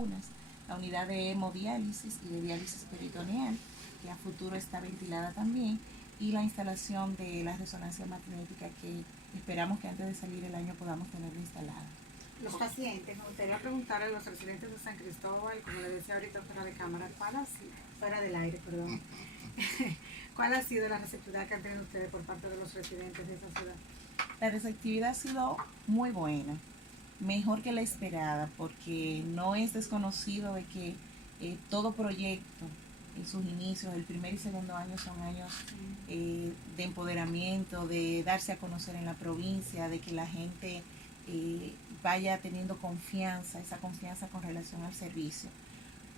vacunas, la unidad de hemodiálisis y de diálisis peritoneal, que a futuro está ventilada también, y la instalación de la resonancia magnética, que esperamos que antes de salir el año podamos tenerla instalada. Los pacientes, me gustaría preguntarle a los residentes de San Cristóbal, como le decía ahorita fuera de cámara, fuera del aire, perdón, ¿cuál ha sido la receptividad que han tenido ustedes por parte de los residentes de esa ciudad? La receptividad ha sido muy buena, mejor que la esperada, porque no es desconocido de que todo proyecto en sus inicios, el primer y segundo año, son años de empoderamiento, de darse a conocer en la provincia, de que la gente vaya teniendo confianza, esa confianza con relación al servicio.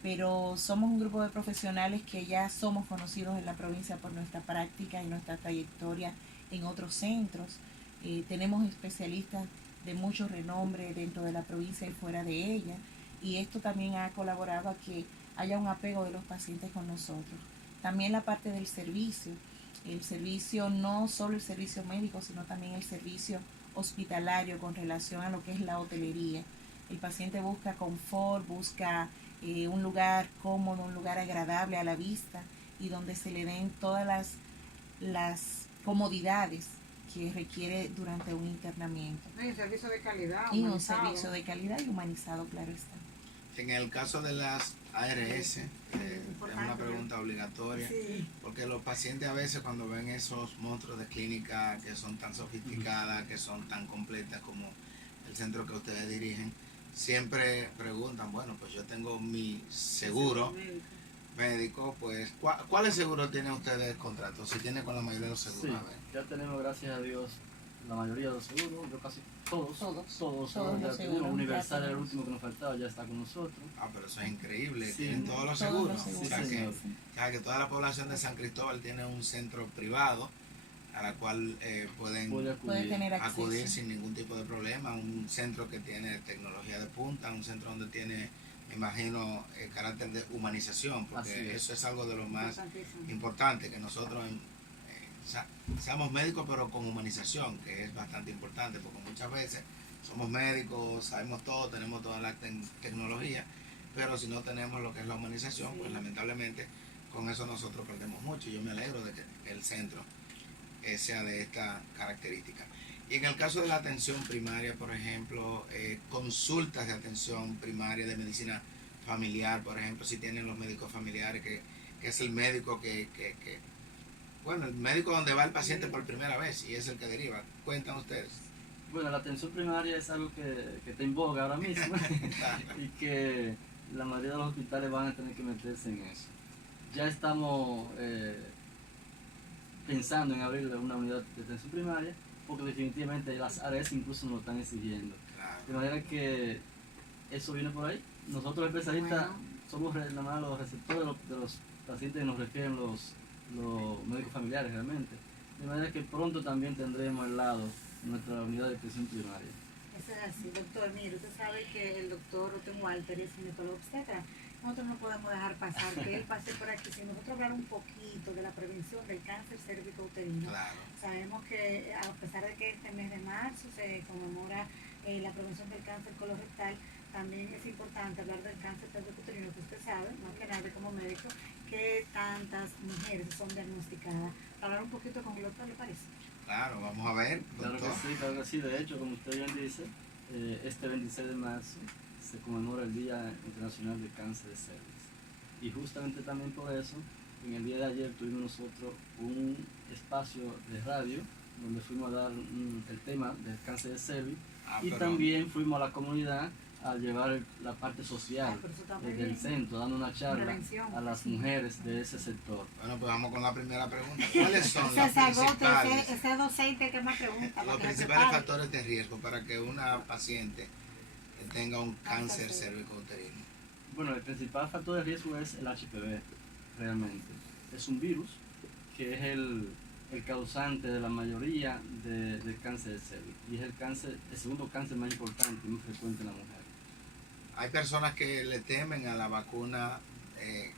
Pero somos un grupo de profesionales que ya somos conocidos en la provincia por nuestra práctica y nuestra trayectoria en otros centros. Tenemos especialistas de mucho renombre dentro de la provincia y fuera de ella, y esto también ha colaborado a que haya un apego de los pacientes con nosotros. También la parte del servicio, el servicio, no solo el servicio médico, sino también el servicio hospitalario con relación a lo que es la hotelería. El paciente busca confort, busca un lugar cómodo, un lugar agradable a la vista y donde se le den todas las comodidades que requiere durante un internamiento. Y un servicio de calidad. Y un servicio de calidad y humanizado, claro está. En el caso de las ARS, es una pregunta obligatoria, sí, porque los pacientes a veces cuando ven esos monstruos de clínica que son tan sofisticadas, que son tan completas como el centro que ustedes dirigen, siempre preguntan, bueno, pues yo tengo mi seguro médico, pues ¿cuáles seguros tienen ustedes contratos? Si tienen con la mayoría de los seguros. Sí, ya tenemos, gracias a Dios, la mayoría de los seguros, yo casi todos ya tenemos. Universal, el último que nos faltaba, ya está con nosotros. Ah, pero eso es increíble, sí, tienen todos los seguros. Sí, o sea, que toda la población de San Cristóbal tiene un centro privado a la cual pueden acudir sin ningún tipo de problema, un centro que tiene tecnología de punta, un centro donde tiene, me imagino, carácter de humanización, porque eso es algo de lo más importante, que nosotros seamos médicos pero con humanización, que es bastante importante, porque muchas veces somos médicos, sabemos todo, tenemos toda la tecnología, pero si no tenemos lo que es la humanización, pues lamentablemente con eso nosotros perdemos mucho, y yo me alegro de que el centro sea de esta característica. Y en el caso de la atención primaria, por ejemplo, consultas de atención primaria de medicina familiar, por ejemplo, si tienen los médicos familiares, que es el médico bueno, el médico donde va el paciente por primera vez y es el que deriva. Cuentan ustedes. Bueno, la atención primaria es algo que está en boga ahora mismo y que la mayoría de los hospitales van a tener que meterse en eso. Ya estamos pensando en abrir una unidad de atención primaria, porque definitivamente las ARS incluso nos lo están exigiendo. Claro. De manera que eso viene por ahí. Nosotros especialistas somos nada más los receptores de los pacientes que nos refieren los médicos familiares realmente. De manera que pronto también tendremos al lado nuestra unidad de atención primaria. Eso es así, doctor. Mire, usted sabe que el doctor Rutten Walter es ginecólogo obstetra. Nosotros no podemos dejar pasar que él pase por aquí sin nosotros hablar un poquito de la prevención del cáncer cérvico-uterino. Claro. Sabemos que a pesar de que este mes de marzo se conmemora la prevención del cáncer colorectal, también es importante hablar del cáncer cérvico-uterino, que usted sabe, más que nadie como médico, que tantas mujeres son diagnosticadas. Hablar un poquito con el doctor, ¿le parece? Claro, vamos a ver, doctor. Claro que sí. De hecho, como usted bien dice, este 26 de marzo se conmemora el Día Internacional del Cáncer de Cervix. Y justamente también por eso, en el día de ayer tuvimos nosotros un espacio de radio donde fuimos a dar el tema del cáncer de cervix y también fuimos a la comunidad a llevar la parte social del centro, dando una charla a las mujeres de ese sector. Bueno, pues vamos con la primera pregunta. ¿Cuáles son los principales, ese docente que me pregunta, los principales factores de riesgo para que una paciente tenga un cáncer cérvico-uterino? Bueno, el principal factor de riesgo es el HPV, realmente. Es un virus que es el causante de la mayoría del cáncer de cervix y es el segundo cáncer más importante y más frecuente en la mujer. Hay personas que le temen a la vacuna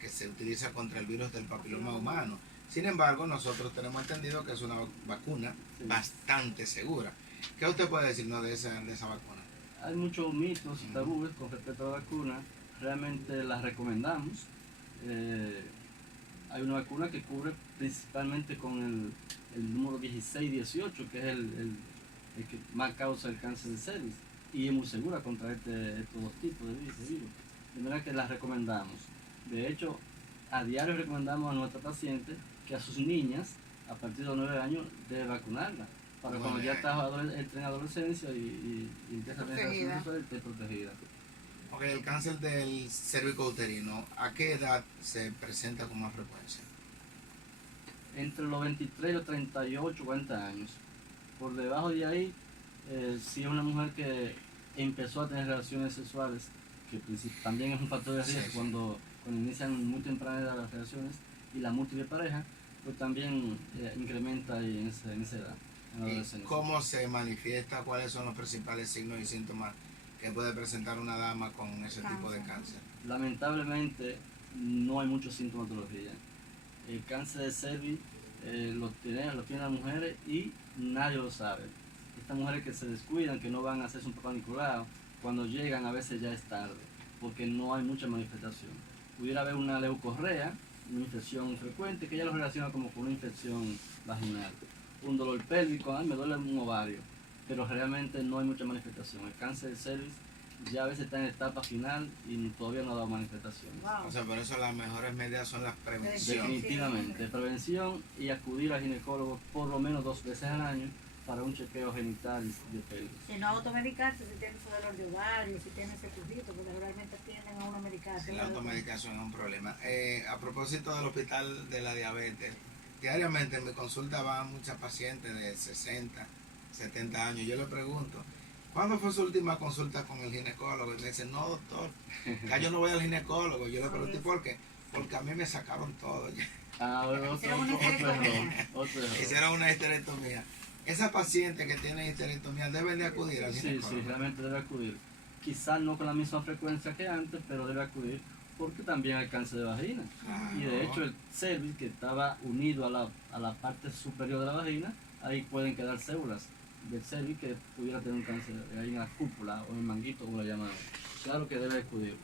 que se utiliza contra el virus del papiloma humano. Sin embargo, nosotros tenemos entendido que es una vacuna bastante segura. ¿Qué usted puede decirnos de esa vacuna? Hay muchos mitos y tabúes con respecto a la vacuna. realmente la recomendamos. Hay una vacuna que cubre principalmente con el número 16-18, que es el que más causa el cáncer de cervix, y es muy segura contra estos dos tipos de virus. De manera que la recomendamos. De hecho, a diario recomendamos a nuestra paciente que a sus niñas, a partir de los 9 años, debe vacunarla, para cuando ya está en adolescencia y empieza a tener relaciones sexuales, esté protegida. Ok, el cáncer del cervicouterino, ¿a qué edad se presenta con más frecuencia? Entre los 23 y los 38, 40 años. Por debajo de ahí, si es una mujer que empezó a tener relaciones sexuales, que también es un factor de riesgo cuando inician muy temprana edad las relaciones, y la múltiple pareja, pues también incrementa ahí en esa edad. ¿Y cómo se manifiesta? ¿Cuáles son los principales signos y síntomas que puede presentar una dama con ese tipo de cáncer? Lamentablemente no hay mucha sintomatología. El cáncer de cervix lo tienen las mujeres y nadie lo sabe. Estas mujeres que se descuidan, que no van a hacerse un papá Nicolau, cuando llegan a veces ya es tarde, porque no hay mucha manifestación. Pudiera haber una leucorrea, una infección frecuente, que ella lo relaciona como con una infección vaginal. Un dolor pélvico, me duele un ovario, pero realmente no hay mucha manifestación. El cáncer de cervix ya a veces está en etapa final y todavía no ha dado manifestaciones. Wow. O sea, por eso las mejores medidas son las prevenciones. Definitivamente, prevención y acudir al ginecólogo por lo menos 2 veces al año para un chequeo genital de pelvis. Y no automedicarse si tienes dolor de ovario, si tienes ese pujito, porque realmente tienden a una medicación. La automedicación es un problema. A propósito del hospital de la diabetes, diariamente en mi consulta van muchas pacientes de 60, 70 años. Yo le pregunto, ¿cuándo fue su última consulta con el ginecólogo? Y me dice, no, doctor, ya yo no voy al ginecólogo. Yo le pregunto, ¿y por qué? Porque a mí me sacaron todo. Otro error. Hicieron una histerectomía. Esa paciente que tiene histerectomía debe de acudir al ginecólogo. Sí, realmente debe acudir. Quizás no con la misma frecuencia que antes, pero debe acudir porque también hay cáncer de vagina. Y de hecho el cervix, que estaba unido a la parte superior de la vagina, ahí pueden quedar células del cervix que pudiera tener un cáncer ahí en la cúpula o en el manguito, como lo llamamos. Claro que debe acudir.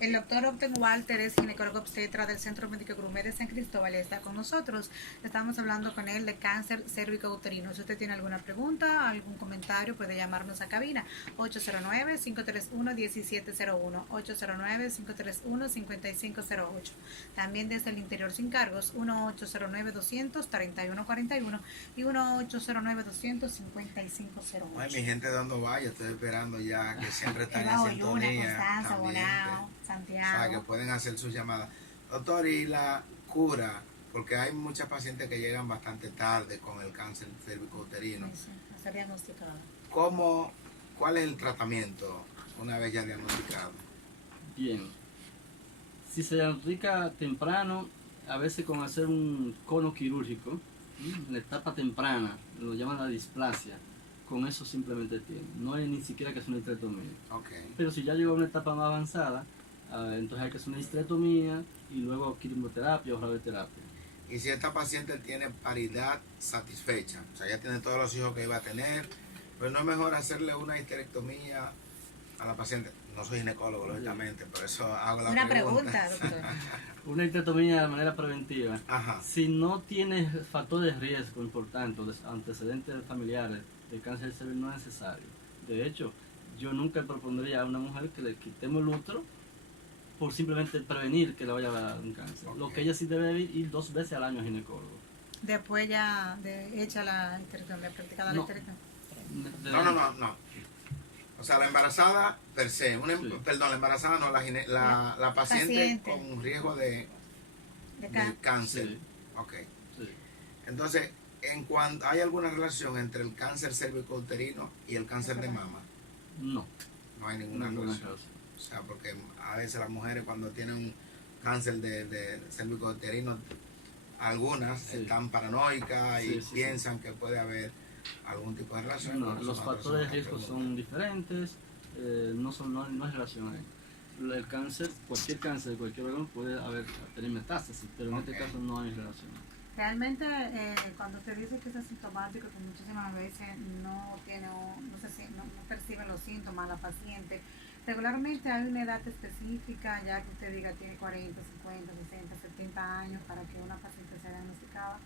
El doctor Opten Walter es ginecólogo obstetra del Centro Médico Grumet de San Cristóbal y está con nosotros. Estamos hablando con él de cáncer cérvico-uterino. Si usted tiene alguna pregunta, algún comentario, puede llamarnos a cabina 809-531-1701, 809-531-5508. También desde el interior sin cargos, 1-809-200-3141 y 1-809-200-5508. Ay, mi gente dando vaya, estoy esperando ya que siempre están en sintonía. Santiago. O sea, que pueden hacer sus llamadas. Doctor, y la cura, porque hay muchas pacientes que llegan bastante tarde con el cáncer cérvico-uterino. Sí, no se ha diagnosticado. ¿Cuál es el tratamiento una vez ya diagnosticado? Bien. Si se diagnostica temprano, a veces con hacer un cono quirúrgico, en la etapa temprana, lo llaman la displasia, con eso simplemente tiene. No hay ni siquiera que hacer una histerectomía. Okay. Pero si ya llegó a una etapa más avanzada, entonces hay que hacer una histerectomía y luego quimioterapia o radioterapia. Y si esta paciente tiene paridad satisfecha, o sea, ya tiene todos los hijos que iba a tener, pues no es mejor hacerle una histerectomía a la paciente. No soy ginecólogo, lógicamente, por eso hago la pregunta, doctor. Una histerectomía de manera preventiva. Ajá. Si no tiene factores de riesgo importantes, antecedentes familiares de cáncer de cervix, no es necesario. De hecho, yo nunca propondría a una mujer que le quitemos el útero por simplemente prevenir que le vaya a dar un cáncer. Okay. Lo que ella sí debe ir 2 veces al año al ginecólogo. Después ya hecha la histerectomía, practicada la histerectomía. No. O sea, la embarazada per se, perdón, la embarazada no, la paciente con riesgo de cáncer. Sí. Ok. Sí. Entonces, ¿hay alguna relación entre el cáncer cérvico-uterino y el cáncer de mama? No. No hay ninguna relación. O sea, porque a veces las mujeres cuando tienen un cáncer de cérvico-uterino, algunas están paranoicas y piensan que puede haber algún tipo de relación. No, los factores de riesgo son diferentes, no es relación ahí. El cáncer, cualquier cáncer de cualquier órgano puede tener metástasis, pero en este caso no hay relación. Realmente, cuando se dice que es asintomático, que muchísimas veces no perciben los síntomas la paciente, Regularmente hay una edad específica, ya que usted diga tiene 40, 50, 60, 70 años para que una paciente sea diagnosticada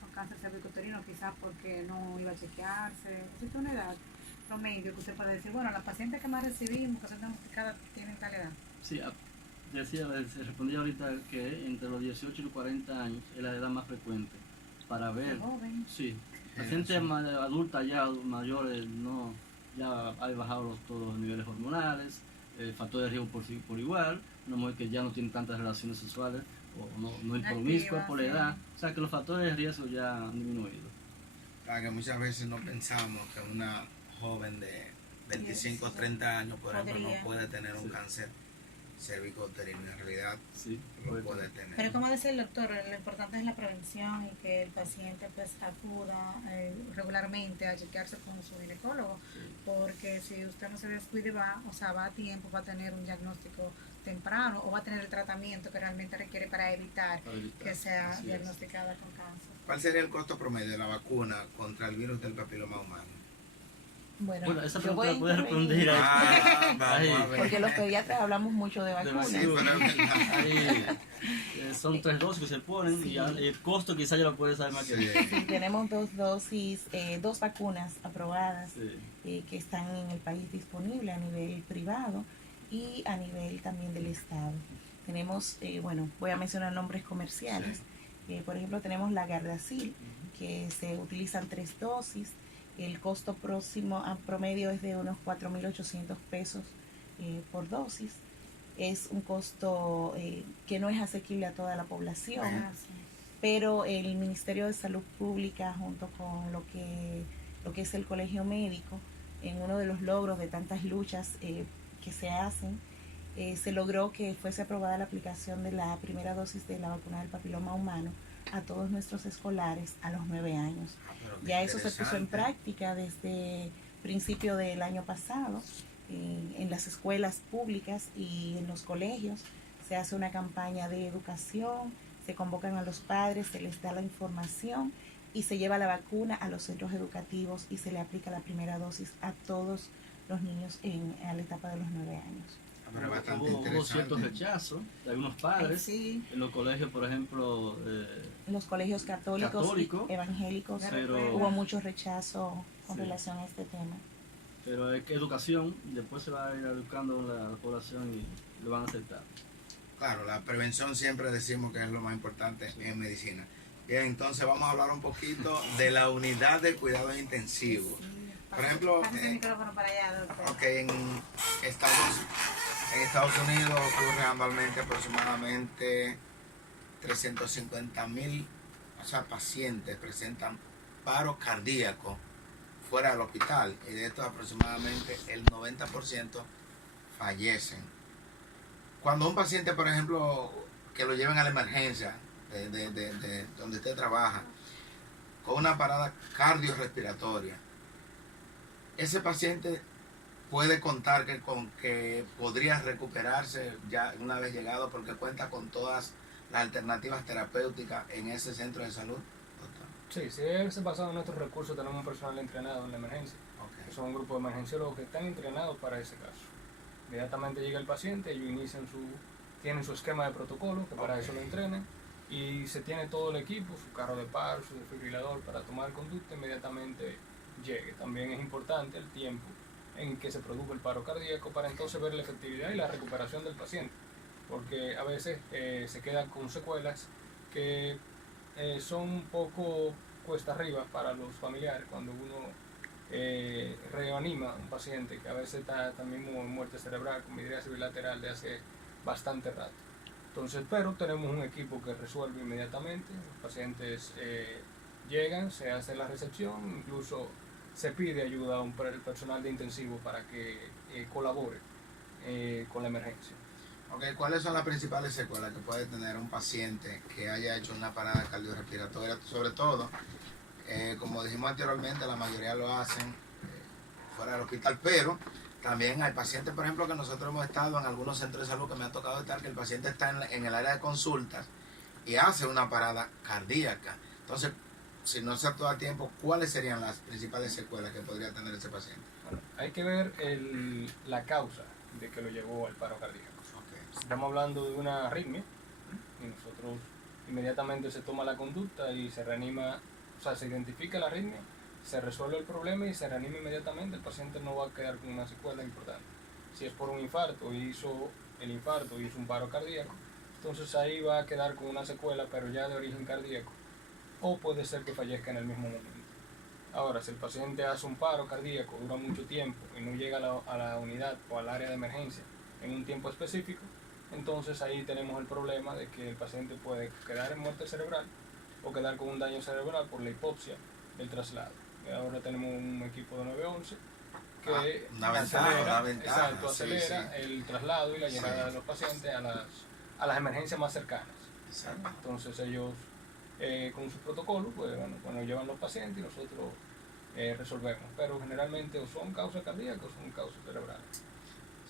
con cáncer cervicuterino, quizás porque no iba a chequearse. ¿Existe una edad promedio que usted puede decir, bueno, las pacientes que más recibimos, que son diagnosticadas, tienen tal edad? Sí, respondí ahorita que entre los 18 y los 40 años es la edad más frecuente para ver. Joven. Sí, la gente adulta ya, mayores, no, ya ha bajado todos los niveles hormonales, factores de riesgo por igual, una mujer que ya no tiene tantas relaciones sexuales o no es promiscua por la edad, o sea que los factores de riesgo ya han disminuido. Claro que muchas veces no pensamos que una joven de 25 o 30 años, por ejemplo, no puede tener un cáncer cervicouterino, en realidad sí, lo puede tener. Pero como dice el doctor, lo importante es la prevención y que el paciente pues acuda regularmente a chequearse con su ginecólogo, porque si usted no se descuide va a tiempo, va a tener un diagnóstico temprano o va a tener el tratamiento que realmente requiere para evitar que sea diagnosticada con cáncer. ¿Cuál sería el costo promedio de la vacuna contra el virus del papiloma humano? Bueno, esa pregunta la puedes responder porque los pediatras hablamos mucho de vacunas. Son 3 dosis que se ponen y el costo quizá ya lo puedes saber más que bien. Sí, tenemos 2 dosis, 2 vacunas aprobadas que están en el país disponible a nivel privado y a nivel también del Estado. Tenemos, voy a mencionar nombres comerciales. Por ejemplo, tenemos la Gardasil, que se utilizan 3 dosis. El costo próximo a promedio es de unos 4.800 pesos por dosis. Es un costo que no es asequible a toda la población, pero el Ministerio de Salud Pública, junto con lo que es el Colegio Médico, en uno de los logros de tantas luchas que se hacen, se logró que fuese aprobada la aplicación de la primera dosis de la vacuna del papiloma humano a todos nuestros escolares a los 9 años. Ya eso se puso en práctica desde principio del año pasado. En las escuelas públicas y en los colegios se hace una campaña de educación, se convocan a los padres, se les da la información y se lleva la vacuna a los centros educativos y se le aplica la primera dosis a todos los niños a la etapa de los 9 años. Hubo ciertos rechazos de algunos padres en los colegios, por ejemplo, los colegios católicos y evangélicos, pero hubo mucho rechazo con relación a este tema. Pero es que educación, después se va a ir educando a la población y lo van a aceptar. Claro, la prevención siempre decimos que es lo más importante en medicina. Bien, entonces vamos a hablar un poquito de la unidad de cuidados intensivos. Por ejemplo, en Estados Unidos ocurre anualmente aproximadamente 350,000 pacientes presentan paro cardíaco fuera del hospital y de estos aproximadamente el 90% fallecen. Cuando un paciente, por ejemplo, que lo lleven a la emergencia de donde usted trabaja con una parada cardiorrespiratoria, ese paciente puede contar con que podría recuperarse ya una vez llegado porque cuenta con todas las alternativas terapéuticas en ese centro de salud, doctor. Sí, si es basado en nuestros recursos, tenemos un personal entrenado en la emergencia. Son un grupo de emergenciólogos que están entrenados para ese caso. Inmediatamente llega el paciente, ellos tienen su esquema de protocolo, que para eso lo entrenan, y se tiene todo el equipo, su carro de paro, su desfibrilador para tomar conducta, inmediatamente llegue. También es importante el tiempo en que se produjo el paro cardíaco para entonces ver la efectividad y la recuperación del paciente, porque a veces se quedan con secuelas que son un poco cuesta arriba para los familiares cuando uno reanima a un paciente que a veces está también en muerte cerebral con midriasis bilateral de hace bastante rato. Entonces, pero tenemos un equipo que resuelve inmediatamente, los pacientes llegan, se hace la recepción, incluso se pide ayuda a un personal de intensivo para que colabore con la emergencia. Okay, ¿cuáles son las principales secuelas que puede tener un paciente que haya hecho una parada cardiorrespiratoria? Sobre todo, como dijimos anteriormente, la mayoría lo hacen fuera del hospital, pero también hay pacientes, por ejemplo, que nosotros hemos estado en algunos centros de salud que me ha tocado estar, que el paciente está en el área de consultas y hace una parada cardíaca. Entonces, si no se actúa a tiempo, ¿cuáles serían las principales secuelas que podría tener ese paciente? Bueno, hay que ver la causa de que lo llevó al paro cardíaco. Okay. Estamos hablando de una arritmia y nosotros inmediatamente se toma la conducta y se reanima, o sea, se identifica la arritmia, se resuelve el problema y se reanima inmediatamente, el paciente no va a quedar con una secuela importante. Si es por un infarto, hizo el infarto y hizo un paro cardíaco, entonces ahí va a quedar con una secuela, pero ya de origen cardíaco, o puede ser que fallezca en el mismo momento. Ahora, si el paciente hace un paro cardíaco, dura mucho tiempo y no llega a la unidad o al área de emergencia en un tiempo específico, entonces ahí tenemos el problema de que el paciente puede quedar en muerte cerebral o quedar con un daño cerebral por la hipoxia del traslado. Ahora tenemos un equipo de 911 que acelera el traslado y la llegada de los pacientes a las emergencias más cercanas. Exacto. Entonces ellos con su protocolo, pues bueno, llevan los pacientes y nosotros resolvemos, pero generalmente o son causas cardíacas o son causas cerebrales.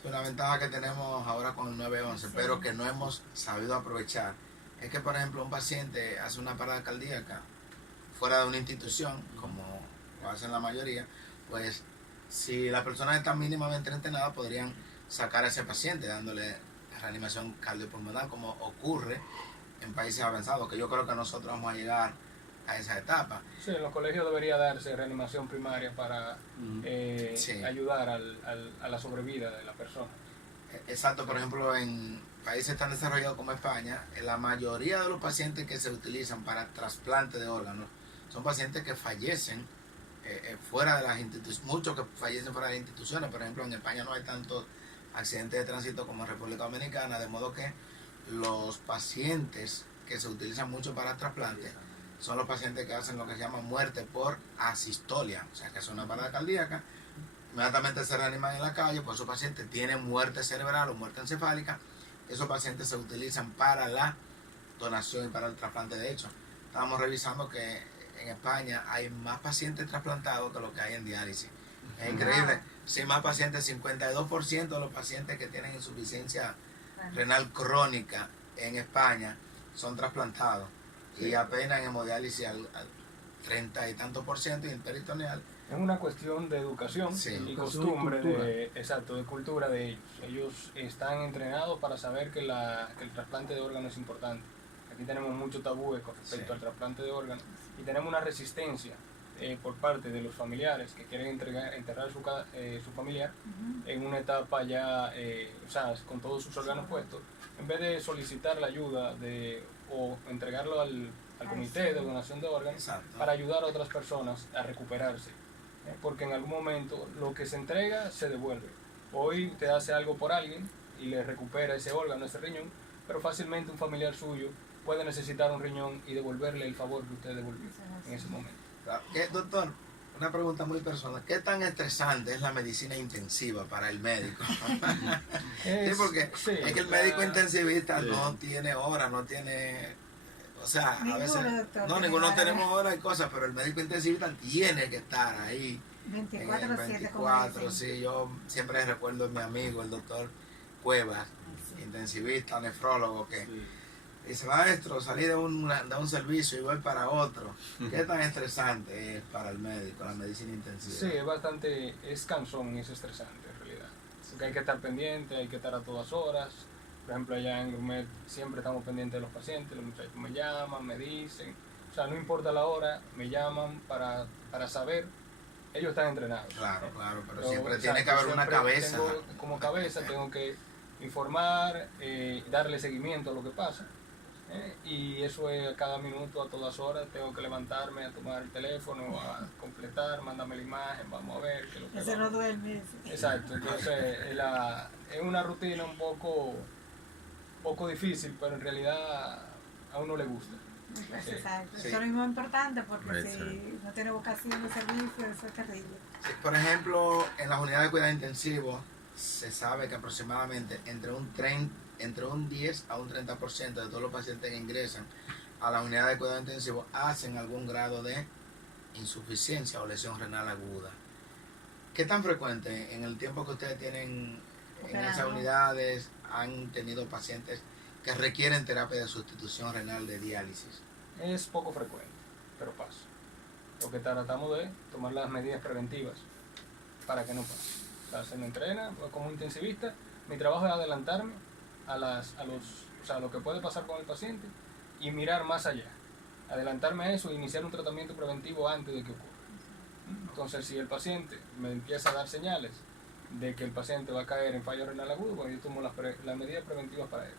Una ventaja que tenemos ahora con el 911, pero que no hemos sabido aprovechar, es que por ejemplo un paciente hace una parada cardíaca fuera de una institución, como lo hacen la mayoría, pues si la persona está mínimamente entrenada podrían sacar a ese paciente dándole reanimación cardiopulmonar, como ocurre en países avanzados, que yo creo que nosotros vamos a llegar a esa etapa. Sí, en los colegios debería darse reanimación primaria para ayudar a la sobrevida de la persona. Exacto, por ejemplo en países tan desarrollados como España, la mayoría de los pacientes que se utilizan para trasplante de órganos son pacientes que fallecen fuera de las instituciones, muchos que fallecen fuera de las instituciones. Por ejemplo, en España no hay tantos accidentes de tránsito como en República Dominicana, de modo que los pacientes que se utilizan mucho para trasplante son los pacientes que hacen lo que se llama muerte por asistolia, o sea que es una parada cardíaca, inmediatamente se reaniman en la calle, pues esos pacientes tienen muerte cerebral o muerte encefálica. Esos pacientes se utilizan para la donación y para el trasplante. De hecho, estábamos revisando que en España hay más pacientes trasplantados que lo que hay en diálisis. Es increíble. Sí, más pacientes, 52% de los pacientes que tienen insuficiencia renal crónica en España son trasplantados. Sí. Y apenas en hemodiálisis al 30 y tantos % y en peritoneal. Es una cuestión de educación y costumbre, de cultura de ellos. Ellos están entrenados para saber que el trasplante de órganos es importante. Aquí tenemos mucho tabú con respecto al trasplante de órganos y tenemos una resistencia por parte de los familiares que quieren enterrar su familiar en una etapa ya, o sea, con todos sus órganos puestos, en vez de solicitar la ayuda o entregarlo al comité de donación de órganos para ayudar a otras personas a recuperarse. Porque en algún momento lo que se entrega se devuelve. Hoy te hace algo por alguien y le recupera ese órgano, ese riñón, pero fácilmente un familiar suyo puede necesitar un riñón y devolverle el favor que usted devolvió en ese momento. Doctor, una pregunta muy personal. ¿Qué tan estresante es la medicina intensiva para el médico? Porque es que el médico intensivista no tiene horas, no tiene... O sea, a veces... Ninguno tenemos horas y cosas, pero el médico intensivista tiene que estar ahí. 24/7. Sí, yo siempre recuerdo a mi amigo, el doctor Cuevas, intensivista, nefrólogo, que... Dice, maestro, salí de un servicio y voy para otro. ¿Qué tan estresante es para el médico la medicina intensiva? Sí, es cansón y es estresante en realidad. Porque hay que estar pendiente, hay que estar a todas horas. Por ejemplo, allá en Gourmet siempre estamos pendientes de los pacientes, los muchachos me llaman, me dicen. O sea, no importa la hora, me llaman para saber. Ellos están entrenados. Claro, pero siempre tiene que haber una cabeza. Como cabeza tengo que informar, darle seguimiento a lo que pasa. Y eso es a cada minuto, a todas horas, tengo que levantarme a tomar el teléfono, a completar, mándame la imagen, vamos a ver qué es lo que ese no duerme. Exacto, entonces es una rutina un poco difícil, pero en realidad a uno le gusta. Exacto, eso es lo mismo importante porque si no tiene vocación de servicio, eso es terrible. Sí, por ejemplo, en las unidades de cuidado intensivo se sabe que aproximadamente entre un 10 a un 30% de todos los pacientes que ingresan a la unidad de cuidado intensivo hacen algún grado de insuficiencia o lesión renal aguda. ¿Qué tan frecuente en el tiempo que ustedes tienen en esas unidades han tenido pacientes que requieren terapia de sustitución renal de diálisis? Es poco frecuente, pero pasa. Lo que tratamos de tomar las medidas preventivas para que no pase. O sea, se me entrena como intensivista Mi trabajo es adelantarme a lo que puede pasar con el paciente y mirar más allá. Adelantarme a eso e iniciar un tratamiento preventivo antes de que ocurra. Entonces, si el paciente me empieza a dar señales de que el paciente va a caer en fallo renal agudo, pues yo tomo las medidas preventivas para eso.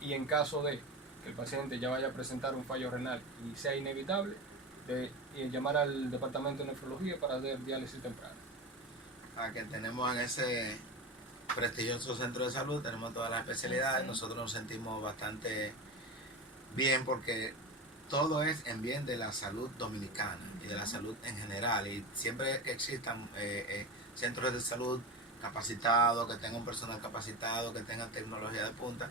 Y en caso de que el paciente ya vaya a presentar un fallo renal y sea inevitable, de llamar al departamento de nefrología para hacer diálisis temprana. Que tenemos en ese prestigioso centro de salud, tenemos todas las especialidades, sí. Nosotros nos sentimos bastante bien porque todo es en bien de la salud dominicana y de la salud en general, y siempre que existan centros de salud capacitados, que tengan personal capacitado, que tengan tecnología de punta,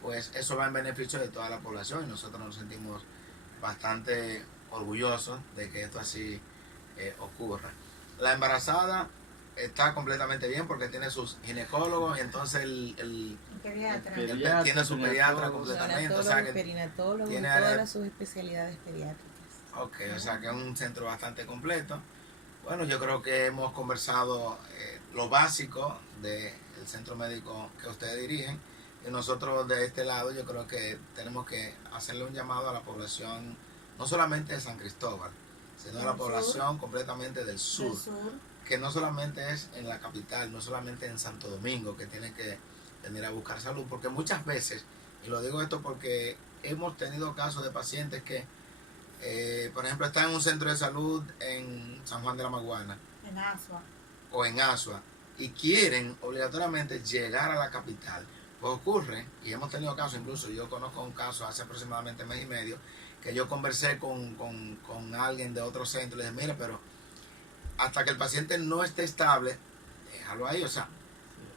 pues eso va en beneficio de toda la población, y nosotros nos sentimos bastante orgullosos de que esto así ocurra. La embarazada está completamente bien porque tiene sus ginecólogos, y entonces el pediatra tiene su pediatra completamente, o sea que perinatólogo, tiene todas las subespecialidades pediátricas. Ok, o sea que es un centro bastante completo. Bueno, yo creo que hemos conversado lo básico del centro médico que ustedes dirigen, y nosotros de este lado yo creo que tenemos que hacerle un llamado a la población, no solamente de San Cristóbal, sino a la población completamente del sur, que no solamente es en la capital, no solamente en Santo Domingo, que tienen que venir a buscar salud, porque muchas veces, y lo digo esto porque hemos tenido casos de pacientes que, por ejemplo, están en un centro de salud en San Juan de la Maguana, en Asua, o en Asua, y quieren obligatoriamente llegar a la capital. Pues ocurre, y hemos tenido casos, incluso yo conozco un caso hace aproximadamente mes y medio, que yo conversé con alguien de otro centro, y le dije, mira, pero hasta que el paciente no esté estable, déjalo ahí, o sea,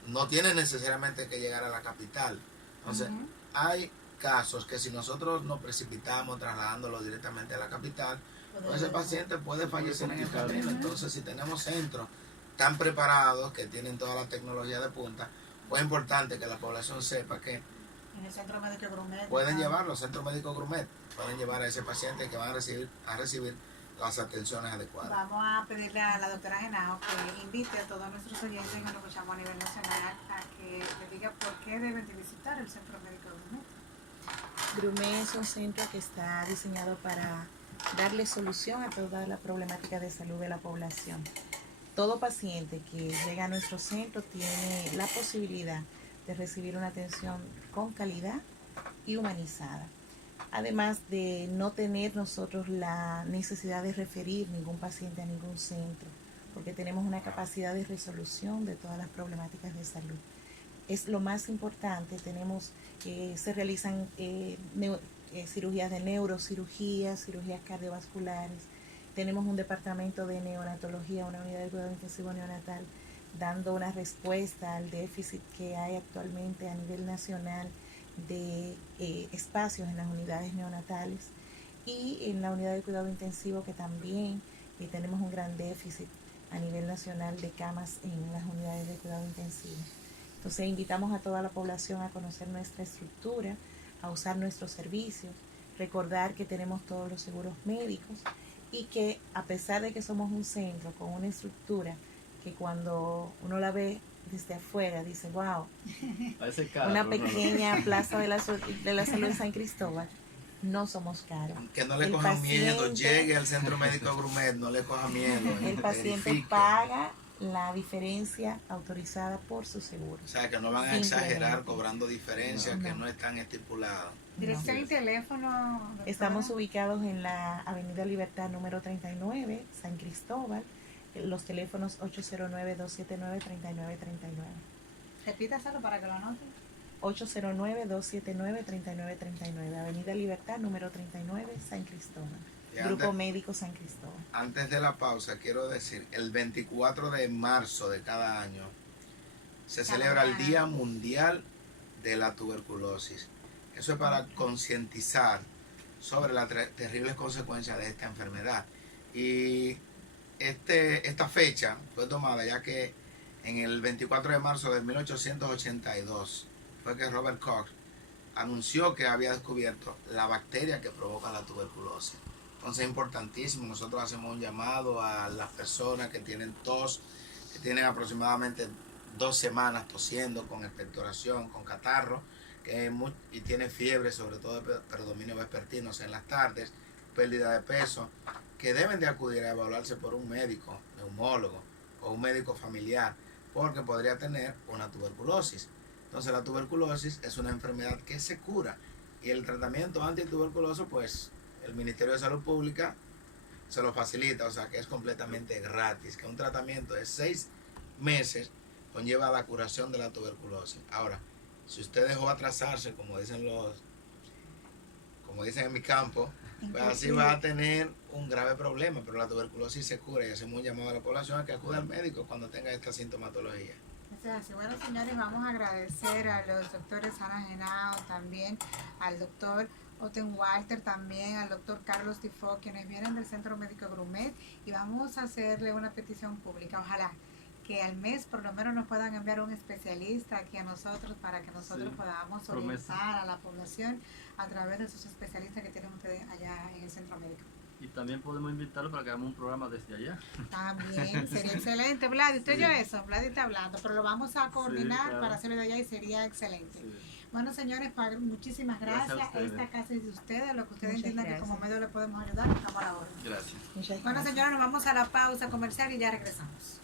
no tiene necesariamente que llegar a la capital. Entonces, hay casos que si nosotros nos precipitamos trasladándolo directamente a la capital, pues ese paciente puede fallecer en el camino. Entonces, si tenemos centros tan preparados que tienen toda la tecnología de punta, pues es importante que la población sepa que en el centro médico Grumet pueden llevarlo, centro médico Grumet, pueden llevar a ese paciente que van a recibir las atenciones adecuadas. Vamos a pedirle a la doctora Genao que invite a todos nuestros oyentes que nos escuchamos a nivel nacional a que le diga por qué deben de visitar el centro médico Grumet. Grumet es un centro que está diseñado para darle solución a toda la problemática de salud de la población. Todo paciente que llega a nuestro centro tiene la posibilidad de recibir una atención con calidad y humanizada. Además de no tener nosotros la necesidad de referir ningún paciente a ningún centro, porque tenemos una capacidad de resolución de todas las problemáticas de salud. Es lo más importante, se realizan cirugías de neurocirugía, cirugías cardiovasculares, tenemos un departamento de neonatología, una unidad de cuidado intensivo neonatal, dando una respuesta al déficit que hay actualmente a nivel nacional de espacios en las unidades neonatales, y en la unidad de cuidado intensivo que también tenemos un gran déficit a nivel nacional de camas en las unidades de cuidado intensivo. Entonces invitamos a toda la población a conocer nuestra estructura, a usar nuestros servicios, recordar que tenemos todos los seguros médicos y que a pesar de que somos un centro con una estructura que cuando uno la ve desde afuera dice, wow, una pequeña plaza de la salud de San Cristóbal, no somos caros. Que no le coja miedo, llegue al centro médico Grumet, no le coja miedo. El paciente paga la diferencia autorizada por su seguro. O sea, que no van a exagerar cobrando diferencias que no están estipuladas. Dirección y teléfono. Doctora. Estamos ubicados en la Avenida Libertad número 39, San Cristóbal. Los teléfonos 809-279-3939. Repítaselo para que lo anoten. 809-279-3939. Avenida Libertad número 39, San Cristóbal. Grupo Médico San Cristóbal. Antes de la pausa, quiero decir, el 24 de marzo de cada año se celebra el Día Mundial de la Tuberculosis. Eso es para concientizar sobre las terribles consecuencias de esta enfermedad. Y esta fecha fue tomada ya que en el 24 de marzo de 1882 fue que Robert Koch anunció que había descubierto la bacteria que provoca la tuberculosis. Entonces es importantísimo, nosotros hacemos un llamado a las personas que tienen tos, que tienen aproximadamente 2 semanas tosiendo, con expectoración, con catarro, y tiene fiebre, sobre todo predominio vespertino en las tardes, pérdida de peso, que deben de acudir a evaluarse por un médico, neumólogo o un médico familiar, porque podría tener una tuberculosis. Entonces la tuberculosis es una enfermedad que se cura, y el tratamiento antituberculoso, pues el Ministerio de Salud Pública se lo facilita, o sea que es completamente gratis, que un tratamiento de 6 meses conlleva la curación de la tuberculosis. Ahora, si usted dejó atrasarse, como dicen en mi campo, pues así va a tener un grave problema, pero la tuberculosis se cura, y hacemos un llamado a la población a que acuda al médico cuando tenga esta sintomatología. Así. Bueno, señores, vamos a agradecer a los doctores Ana Genao, también al doctor Oten Walter, también al doctor Carlos Tifo, quienes vienen del Centro Médico Grumet, y vamos a hacerle una petición pública. Ojalá que al mes por lo menos nos puedan enviar un especialista aquí a nosotros, para que nosotros podamos orientar a la población a través de esos especialistas que tienen ustedes allá en el Centro Médico. Y también podemos invitarlo para que hagamos un programa desde allá. También, sería excelente. Vladi, usted oyó eso, Vladi está hablando, pero lo vamos a coordinar para hacerlo de allá y sería excelente. Sí. Bueno, señores, muchísimas gracias. Esta casa es de ustedes, lo que ustedes entiendan que como medio le podemos ayudar, estamos a la orden. Gracias. Bueno, señores, nos vamos a la pausa comercial y ya regresamos.